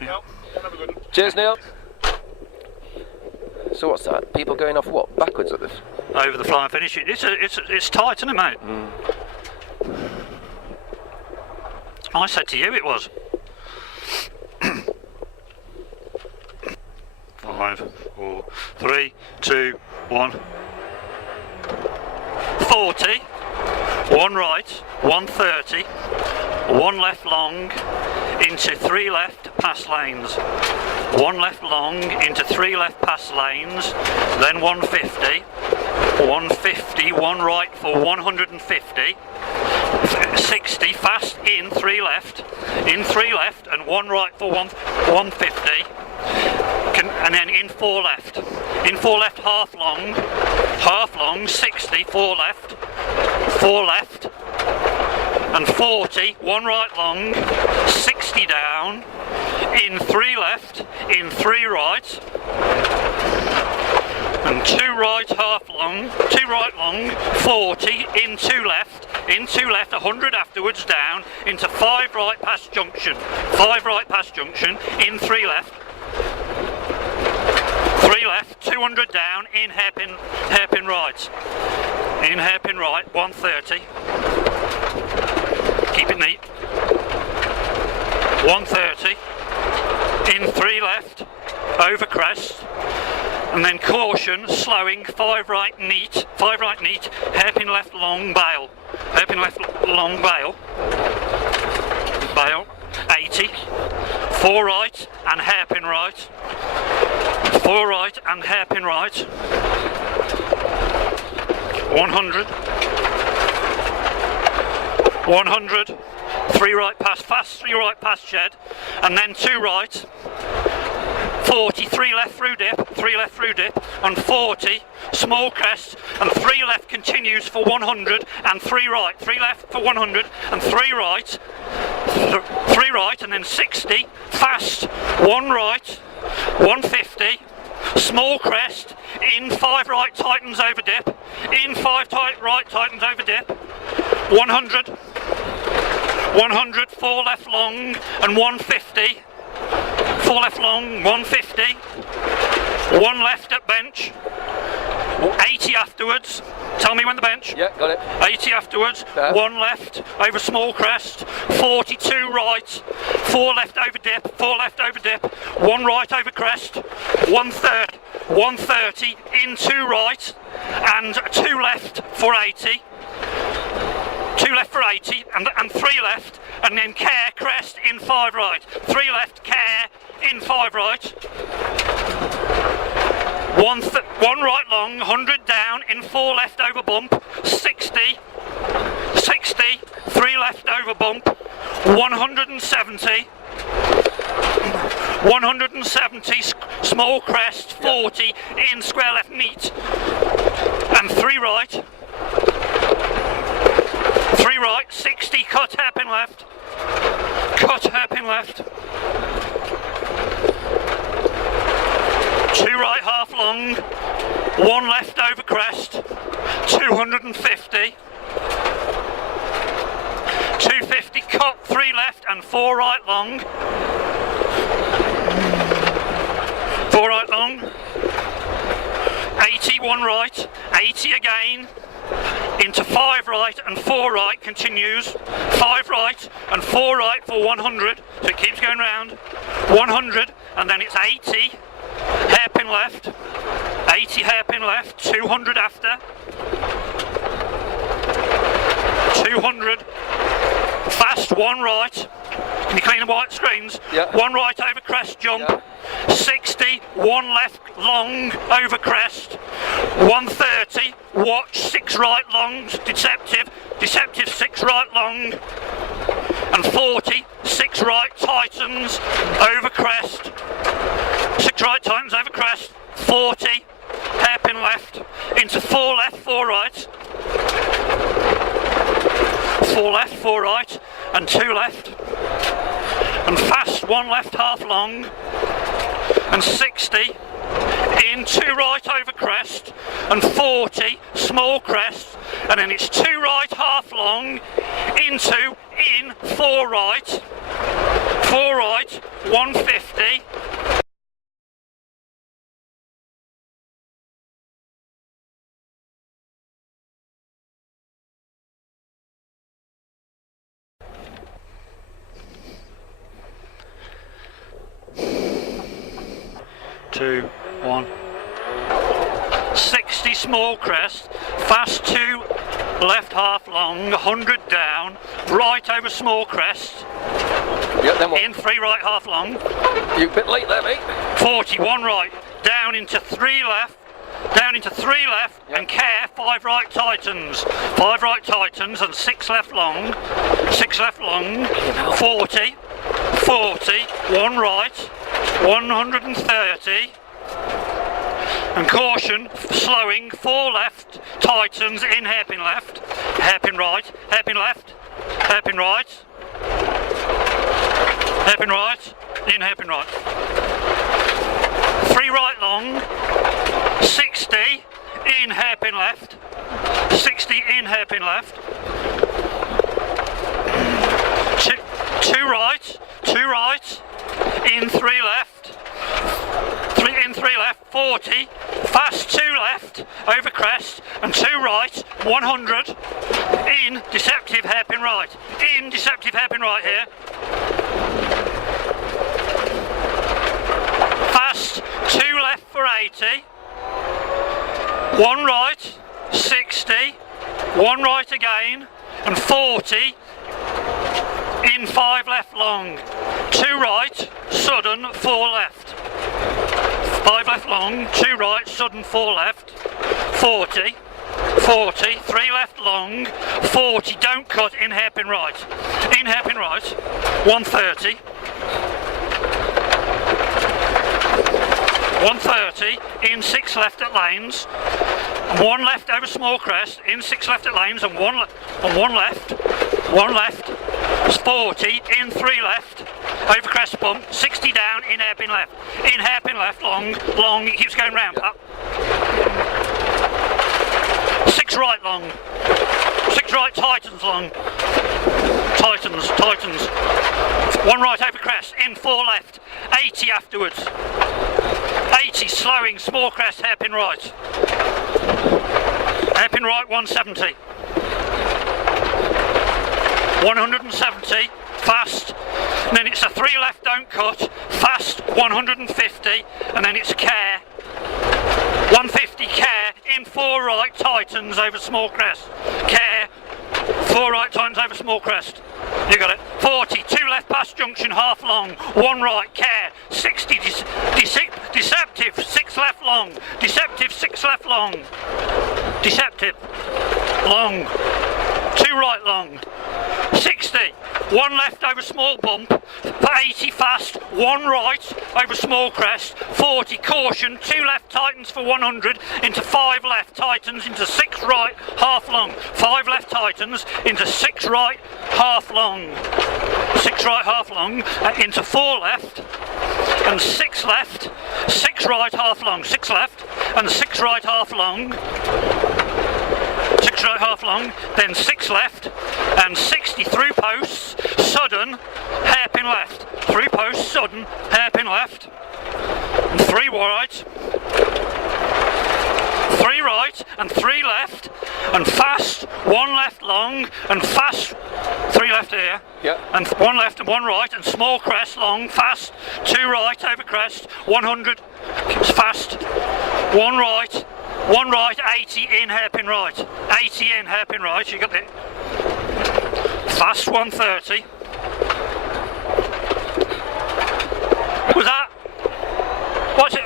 Neil, have a good one. Cheers, Neil. So what's that? People going off what? Backwards at this? Over the fly and finish. It's tight, isn't it, mate? I said to you it was. 5, 4, 3, 2, 1. 40. 1 right, 130. 1 left long into 3 left pass lanes. 1 left long into 3 left pass lanes. Then 150. 150. 1 right for 150. 60 fast in 3 left, and 1 right for 150, and then in 4 left, half long, 60, 4 left, and 40, 1 right long, 60 down, in 3 left, in 3 right, and 2 right half long, 2 right long, 40, in 2 left, 100 afterwards down, into 5 right past junction, in 3 left, 200 down, in hairpin right, 130, keep it neat, 130, in 3 left, over crest, and then caution, slowing, 5 right neat, hairpin left long bail, 80, 4 right and hairpin right, 4 right and hairpin right, 100, 3 right pass, fast 3 right pass shed, and then 2 right, 40, 3 left through dip, and 40, small crest, and 3 left continues for 100, and 3 right, 3 left for 100, and 3 right, 3 right, and then 60, fast, 1 right, 150, small crest, in 5 right tightens over dip, in 5 right tightens over dip, 100, 4 left long, and 150, 4 left long, 150, 1 left at bench, 80 afterwards, tell me when the bench, Yeah, got it. 80 afterwards, 1 left over small crest, 42 right, 4 left over dip, 1 right over crest, 130 in 2 right, and 2 left for 80, 2 left for 80, and 3 left, and then care crest in 5 right, 3 left care in 5 right, 1 right long, 100 down, in 4 left over bump, 60, 3 left over bump, 170, 170 small crest, 40 in square left neat, and 3 right, 60 cut hairpin left, 2 right half long, 1 left over crest, 250, 250 cut, 3 left and 4 right long, 4 right long, 80, 1 right, 80 again, into 5 right and 4 right continues, 5 right and 4 right for 100, so it keeps going round, 100, and then it's 80, hairpin left, 80 hairpin left, 200 after, 200, fast, 1 right, can you clean the white screens? Yeah. 1 right over crest jump, Yeah. 60, 1 left long over crest, 130, watch, 6 right longs, deceptive 6 right long, and 40, 6 right tightens over crest, 6 right tightens over crest, 40, hairpin left, into 4 left, 4 right, 4 left, 4 right, and 2 left, and fast, 1 left half long, and 60, in 2 right over crest, and 40, small crest, and then it's 2 right half long, into, in, 4 right, 150. Two, one. 60 small crest, fast 2 left half long, 100 down, right over small crest, Yep, then what? in 3 right half long, You a bit late there, mate. 40, 1 right, down into 3 left, down into 3 left, Yep. and care, 5 right tightens, 5 right tightens and 6 left long, 6 left long, 40, 40, 1 right, 130, and caution, slowing, 4 left, tightens, in hairpin left, hairpin right, hairpin left, hairpin right, hairpin right, in hairpin right. 3 right long, 60, in hairpin left, 60 in hairpin left, 2 right, 2 right, in 3 left, 3 in 3 left, 40, fast 2 left, over crest, and 2 right, 100, in deceptive hairpin right, in deceptive hairpin right here, fast 2 left for 80, 1 right, 60, 1 right again, and 40, in 5 left long, 2 right, sudden, 4 left, 5 left long, 2 right, sudden, 4 left, 40, 40, 3 left long, 40, don't cut, in hairpin right, 130, 130, in 6 left at lanes, 1 left over small crest, in 6 left at lanes, and 1 left, 40, in 3 left, over crest bump, 60 down, in hairpin left, long, it keeps going round, up. 6 right long, 6 right tightens long, tightens, 1 right over crest, in 4 left, 80 afterwards, 80 slowing, small crest, hairpin right, 170, 170, fast, and then it's a 3 left, don't cut, fast, 150, and then it's care, 150 care, in 4 right, tightens over small crest, care, 4 right, tightens over small crest, you got it, 40, 2 left past junction, half long, 1 right, care, 60, deceptive, 6 left long, deceptive, 6 left long, deceptive, long, 2 right long, 60, 1 left over small bump, 80 fast, 1 right over small crest, 40 caution, 2 left tightens for 100, into 5 left tightens, into 6 right, half long, 5 left tightens, into 6 right, half long, 6 right, half long, into 4 left, and 6 left, 6 right, half long, 6 left, and 6 right, half long, 6 right, half long, then 6 left, and 60 through posts, sudden, hairpin left, through posts, sudden, hairpin left, and 3 right, 3 right, and 3 left, and fast, 1 left long, and fast, 3 left here, Yeah. and 1 left and 1 right, and small crest, long, fast, 2 right over crest, 100, fast, 1 right, 80 in hairpin right, 80 in hairpin right, you got it, fast 130,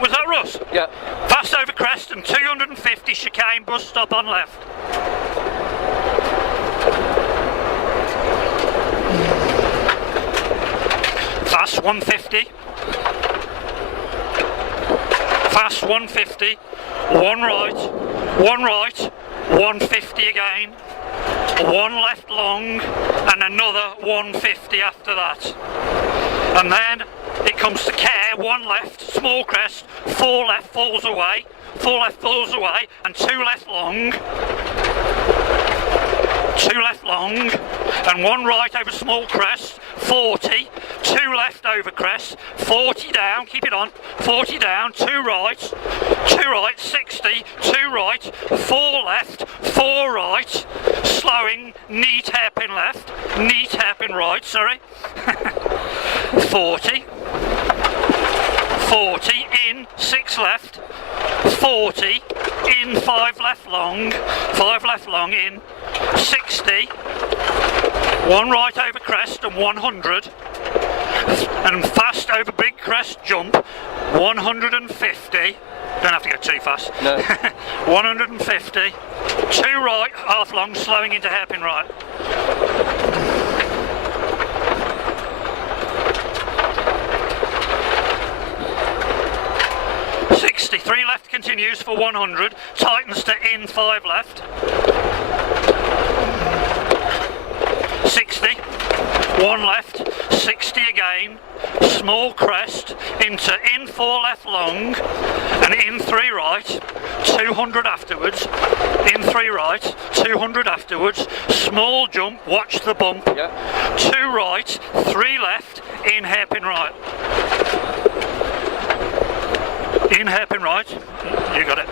was that Russ? Yeah. Fast over crest and 250 chicane, bus stop on left. Fast 150. Fast 150. 1 right. 150 again. 1 left long and another 150 after that. And then it comes to care, 1 left, small crest, 4 left falls away, 4 left falls away, and 2 left long, 2 left long, and 1 right over small crest, 40, 2 left over crest, 40 down, keep it on, 40 down, 2 right, 60, 2 right, 4 left, 4 right, slowing, neat hairpin left, neat hairpin right, sorry, 40, 40, in, 6 left, 40, in, 5 left long, in, 60, 1 right over crest and 100, and fast over big crest jump, 150, don't have to go too fast, No. 150, 2 right, half long, slowing into hairpin right. Three left continues for 100, tightens to in 5 left, 60, 1 left, 60 again, small crest, into in 4 left long, and in 3 right, 200 afterwards, in 3 right, 200 afterwards, small jump, watch the bump, Yeah. 2 right, 3 left, in hairpin right. In hairpin right, you got it.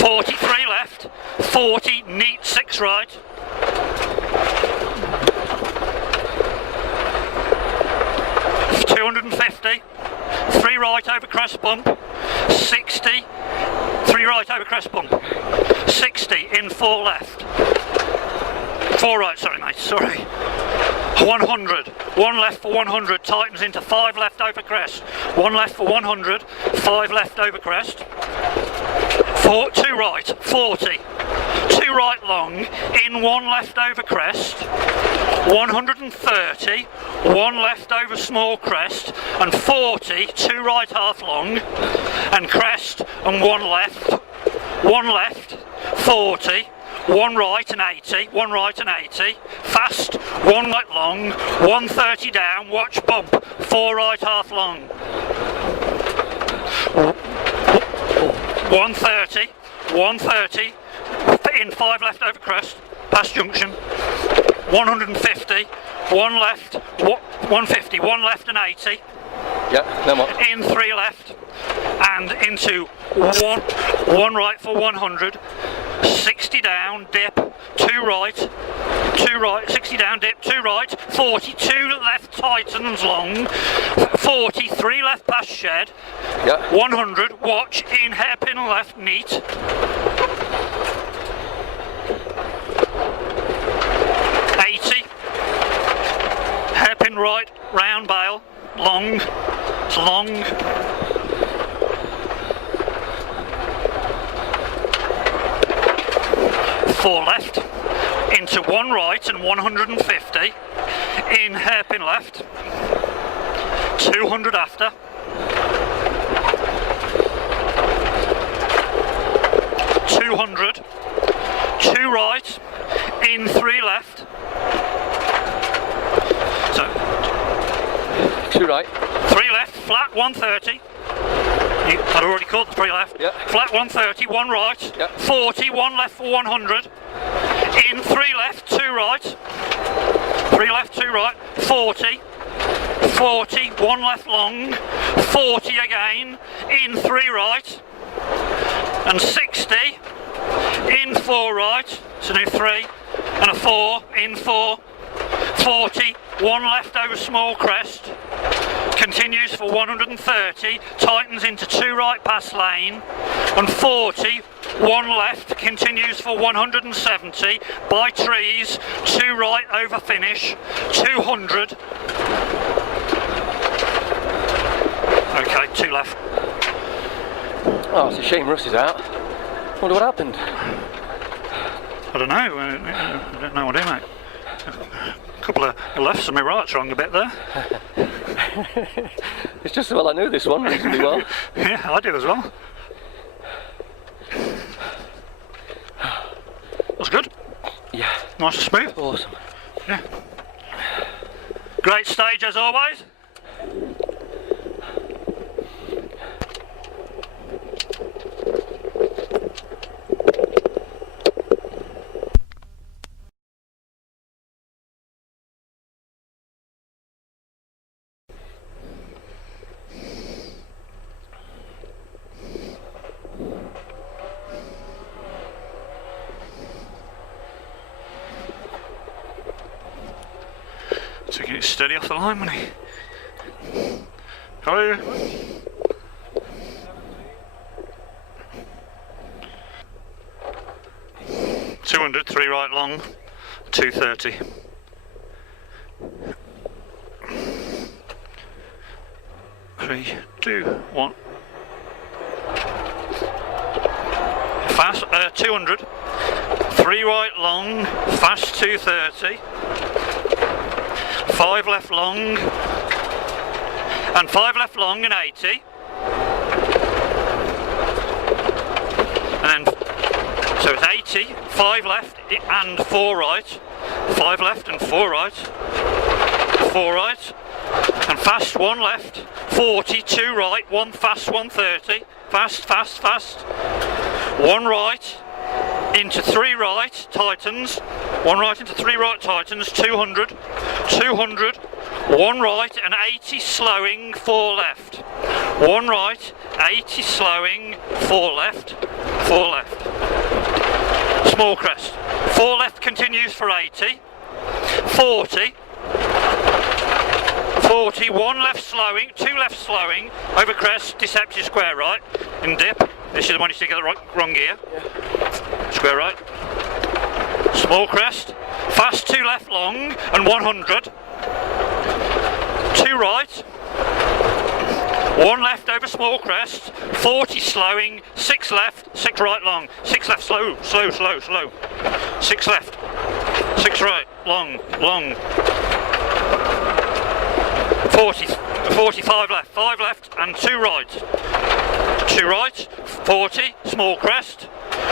43 left, 40, neat 6 right. 250, 3 right over crest bump, 60, 3 right over crest bump, 60, in 4 left. 4 right, sorry mate, sorry. 100, 1 left for 100, tightens into 5 left over crest, 1 left for 100, 5 left over crest, 2 right, 40, 2 right long, in 1 left over crest, 130, 1 left over small crest, and 40, 2 right half long, and crest, and 1 left, 40, 1 right and 80, 1 right and 80, fast, 1 right long, 130 down, watch bump, 4 right half long, 130, 130, in 5 left over crest, past junction, 150, 1 left, 150, 1 left and 80, Yeah, no more. in 3 left, and into 1 right for 100, 60 down, dip, 2 right, 60 down, dip, 2 right, 42 left tightens long, 40, 3 left past shed, Yeah. 100, watch, in hairpin left, neat, 80, hairpin right, round bail, long, it's long, 4 left, into 1 right and 150, in hairpin left, 200 after, 200, 2 right, in 3 left, so 2 right. 3 left, flat 130, I'd already caught the 3 left, Yeah. flat 130, 1 right, Yeah. 40, 1 left for 100, in 3 left, 2 right, 3 left, 2 right, 40, 40, 1 left long, 40 again, in 3 right, and 60, in 4 right, so now 3, and a 4, in 4, 40, 1 left over small crest, continues for 130, tightens into 2 right past lane, and 40, 1 left, continues for 170, by trees, 2 right over finish, 200, okay, 2 left. Oh, it's a shame Russ is out. Wonder what happened. I don't know, I don't know what I do, mate. A couple of lefts and my right's wrong a bit there. It's just well I knew this one reasonably well. Yeah, I do as well. That's good. Yeah. Nice and smooth. Awesome. Yeah. Great stage as always. Taking it steady off the line, wasn't he? Hello. $200, 3 right long, 230. Three, two, one. Fast, 200. 3 right long, fast 230. 5 left long, and 5 left long and 80. And then, so it's 80, 5 left and 4 right. 5 left and 4 right. 4 right. And fast 1 left. 40, 2 right, 1 fast, 130. Fast, fast, fast. 1 right. Into 3 right, tightens, 1 right into 3 right, tightens, 200, 200, 1 right and 80 slowing, 4 left, 1 right, 80 slowing, 4 left, 4 left, small crest, 4 left continues for 80, 40, 40, 1 left slowing, 2 left slowing, over crest, deceptive square right, in dip, this is the one you stick at the wrong gear. Square right, small crest, fast 2 left long and 100, 2 right, 1 left over small crest, 40 slowing, 6 left, 6 right long, 6 left slow, slow, slow, slow, 6 left, 6 right, long, long, 40, 45 left, 5 left and 2 right, 2 right, 40, small crest,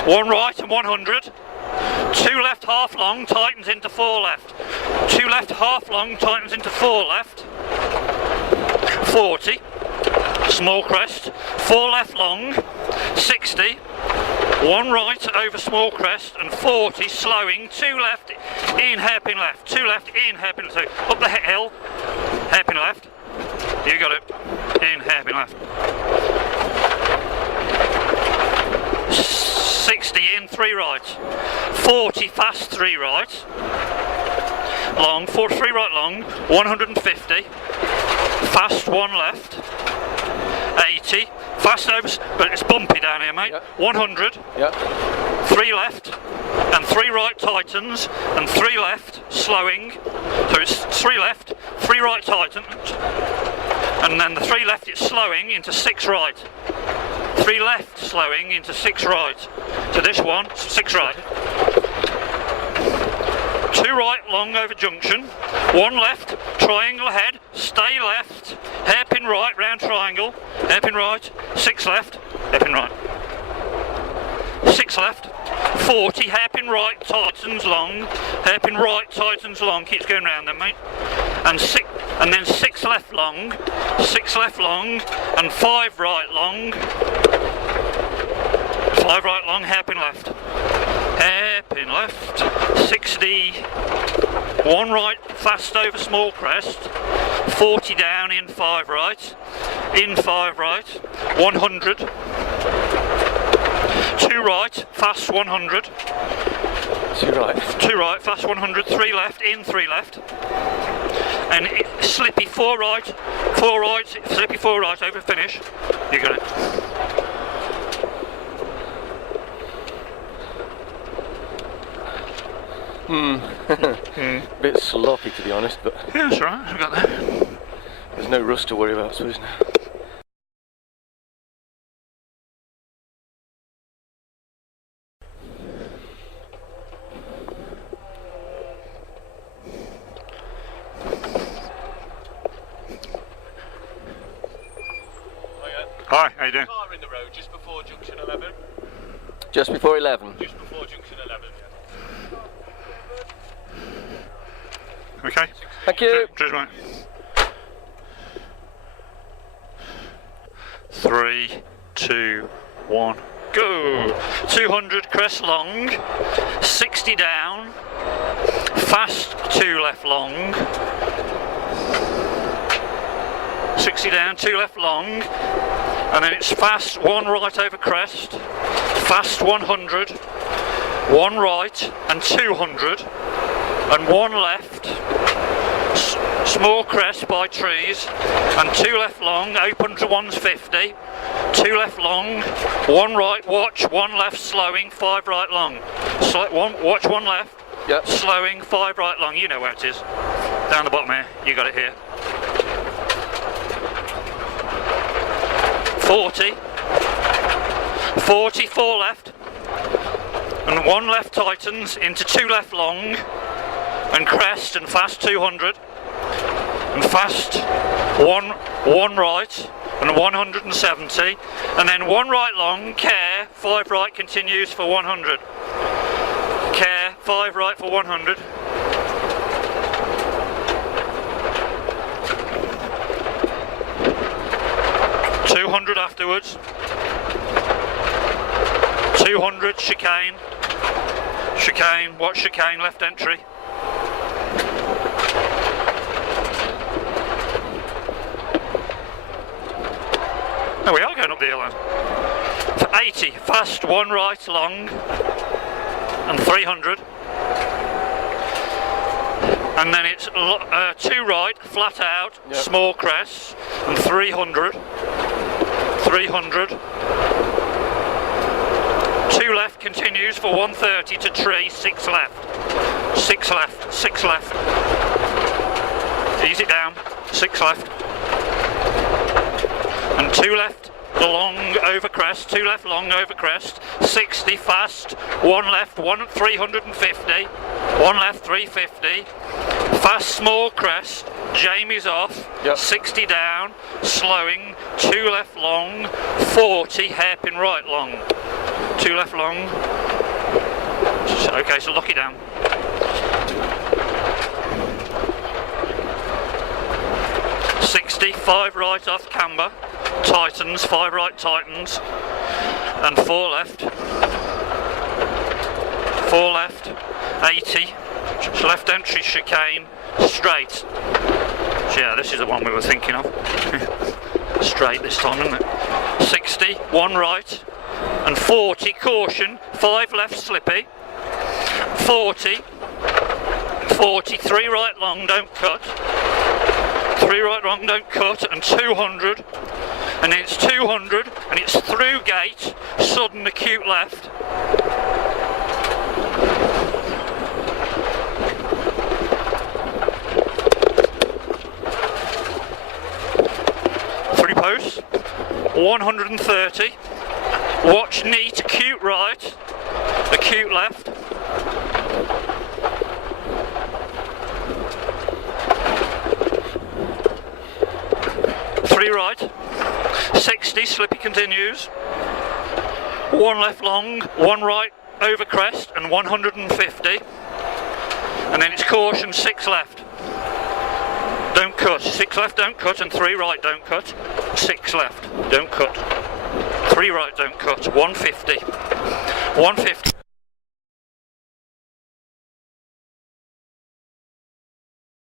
1 right and 100, 2 left half long, tightens into 4 left, 2 left half long, tightens into 4 left, 40, small crest, 4 left long, 60, 1 right over small crest and 40, slowing, 2 left, in hairpin left, 2 left, in hairpin left, so up the hill, hairpin left, you got it, in hairpin left. 60 in 3 right, 40 fast 3 right, long, 43 right long, 150, fast 1 left, 80, fast over, but it's bumpy down here mate, yep. 100, yep. 3 left, and 3 right tightens, and 3 left slowing, so it's 3 left, 3 right tightens, and then the 3 left it's slowing into 6 right. 3 left slowing into 6 right. So this one, 6 right. 2 right long over junction. 1 left, triangle ahead, stay left, hairpin right, round triangle, hairpin right, 6 left, hairpin right. 6 left, 40, hairpin right, tightens long, hairpin right, tightens long, keeps going round then mate. And then 6 left long, 6 left long, and 5 right long, 5 right long, hairpin left, hairpin left, 60, 1 right, fast over small crest, 40 down in 5 right, in 5 right, 100, 2 right, fast 100, 2 right, 2 right, fast 100, 3 left, in 3 left, and slippy 4 right, slippy 4 right over finish, you got it. Bit sloppy to be honest, but yeah, that's right, I've got that. There's no rust to worry about, I suppose now. Hi, how you doing? Car in the road just before junction 11. Just before 11. Just before junction 11. Okay. Thank you. Cheers, mate. 3, 2, 1, go! 200 crest long, 60 down, fast 2 left long, 60 down, 2 left long, and then it's fast 1 right over crest, fast 100, 1 right and 200, and 1 left, Small crest by trees, and 2 left long, open to 150, 2 left long, 1 right, watch, 1 left, slowing, 5 right long. Watch 1 left, Yep. slowing, 5 right long, you know where it is. Down the bottom here, you got it here. 40, 40, 4 left, and 1 left tightens into 2 left long, and crest and fast 200. And fast 1 right and 170, and then 1 right long, care, 5 right continues for 100, care, 5 right for 100, $200 afterwards, 200 chicane, chicane, watch chicane, left entry. Oh, we are going up the hill then. For 80, fast 1 right long, and 300. And then it's 2 right, flat out, yep. Small crest, and 300. 300. 2 left continues for 130 to tree, 6 left. 6 left, 6 left. Ease it down, 6 left. And 2 left long over crest, 2 left long over crest, 60 fast, 1 left, 350, 1 left 350, fast small crest, Jamie's off, yep. 60 down, slowing, 2 left long, 40 hairpin right long, 2 left long, okay, so lock it down. 60, 5 right off camber, tightens, 5 right tightens, and 4 left, 4 left, 80, left entry chicane, straight. So yeah, this is the one we were thinking of. Straight this time, isn't it? 60, 1 right, and 40, caution, 5 left slippy, 40, 40, 3 right long, don't cut, 3 right long, don't cut, and 200, and it's 200, and it's through gate, sudden acute left. Through post, 130, watch neat, acute right, acute left. 3 right, 60, slippy continues, 1 left long, 1 right over crest, and 150, and then it's caution, 6 left, don't cut, 6 left, don't cut, and 3 right, don't cut, 6 left, don't cut, 3 right, don't cut, 150, 150.